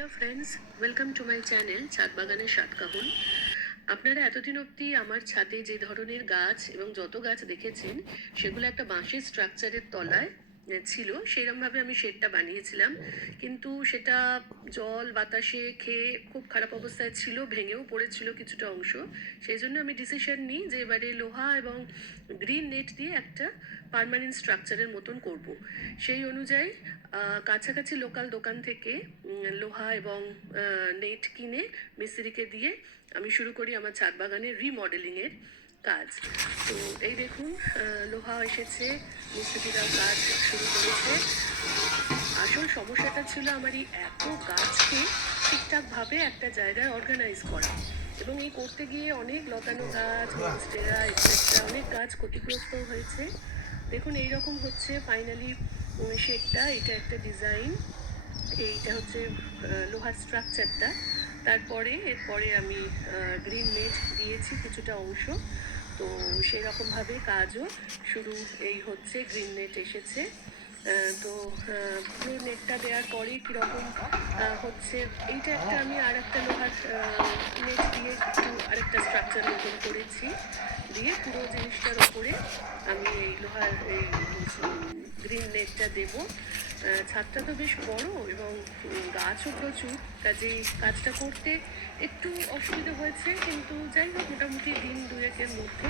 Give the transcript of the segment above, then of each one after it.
Hello friends, welcome to my channel ছাদ বাগানের সাত কাহন। আপনারা এতদিন অবধি আমার ছাদে যে ধরনের গাছ এবং যত গাছ দেখেছেন সেগুলো একটা বাঁশের স্ট্রাকচারের তলায় ছিল। সেইরকমভাবে আমি শেডটা বানিয়েছিলাম, কিন্তু সেটা জল বাতাসে খেয়ে খুব খারাপ অবস্থায় ছিল, ভেঙেও পড়েছিল কিছুটা অংশ। সেই জন্য আমি ডিসিশন নিই যে এবারে লোহা এবং গ্রিন নেট দিয়ে একটা পার্মানেন্ট স্ট্রাকচারের মতন করব। সেই অনুযায়ী কাছাকাছি লোকাল দোকান থেকে লোহা এবং নেট কিনে মিস্ত্রিকে দিয়ে আমি শুরু করি আমার ছাদ বাগানের রিমডেলিংয়ের কাজ। তো এই দেখুন, লোহা এসেছে, মিস্ত্রিরাও কাজ শুরু করেছে। আসল সমস্যাটা ছিল আমার এই এত গাছকে ঠিকঠাকভাবে একটা জায়গায় অর্গানাইজ করা, এবং এই করতে গিয়ে অনেক লতানো গাছ, মনস্টেরা এক্সেট্রা অনেক গাছ ক্ষতিগ্রস্ত হয়েছে। দেখুন এইরকম হচ্ছে ফাইনালি শেডটা। এটা একটা ডিজাইন, এইটা হচ্ছে লোহার স্ট্রাকচারটা। এরপরে আমি গ্রিন নেট দিয়েছি কিছুটা অংশ। তো সেই রকমভাবে কাজও শুরু এই হচ্ছে, গ্রিন নেট এসেছে। তো পুরো নেটটা দেওয়ার পরে কীরকম হচ্ছে, এইটা একটা আমি আর একটা লোহার নেট দিয়ে একটু আরেকটা স্ট্রাকচার মতন করেছি, দিয়ে পুরো জিনিসটার ওপরে আমি এই লোহার এই গ্রিন নেটটা দেবো। ছাদটা তো বেশ বড় এবং গাছও প্রচুর, কাজেই কাজটা করতে একটু অসুবিধা হয়েছে, কিন্তু যাই হোক মোটামুটি দিন দুয়েকের মধ্যে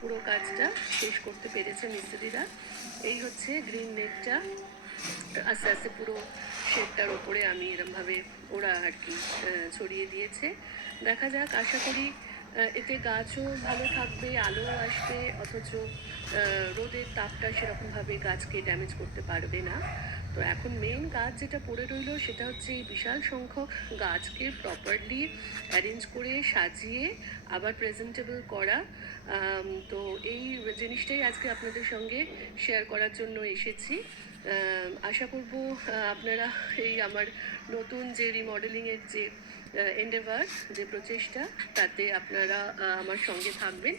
পুরো কাজটা শেষ করতে পেরেছে মিস্ত্রিরা। এই হচ্ছে গ্রিন নেটটা। আস্তে আস্তে পুরো শেডটার ওপরে আমি এরমভাবে ওরা আর কি ছড়িয়ে দিয়েছে। দেখা যাক, আশা করি এতে গাছও ভালো থাকবে, আলোও আসবে, অথচ রোদের তাপটা সেরকমভাবে গাছকে ড্যামেজ করতে পারবে না। তো এখন মেইন কাজ যেটা পড়ে রইল সেটা হচ্ছে এই বিশাল সংখ্যক গাছকে প্রপারলি অ্যারেঞ্জ করে সাজিয়ে আবার প্রেজেন্টেবল করা। তো এই জিনিসটাই আজকে আপনাদের সঙ্গে শেয়ার করার জন্য এসেছি। আশা করব আপনারা এই আমার নতুন যে রিমডেলিংয়ের যে এন্ডেভার, যে প্রচেষ্টা, তাতে আপনারা আমার সঙ্গে থাকবেন।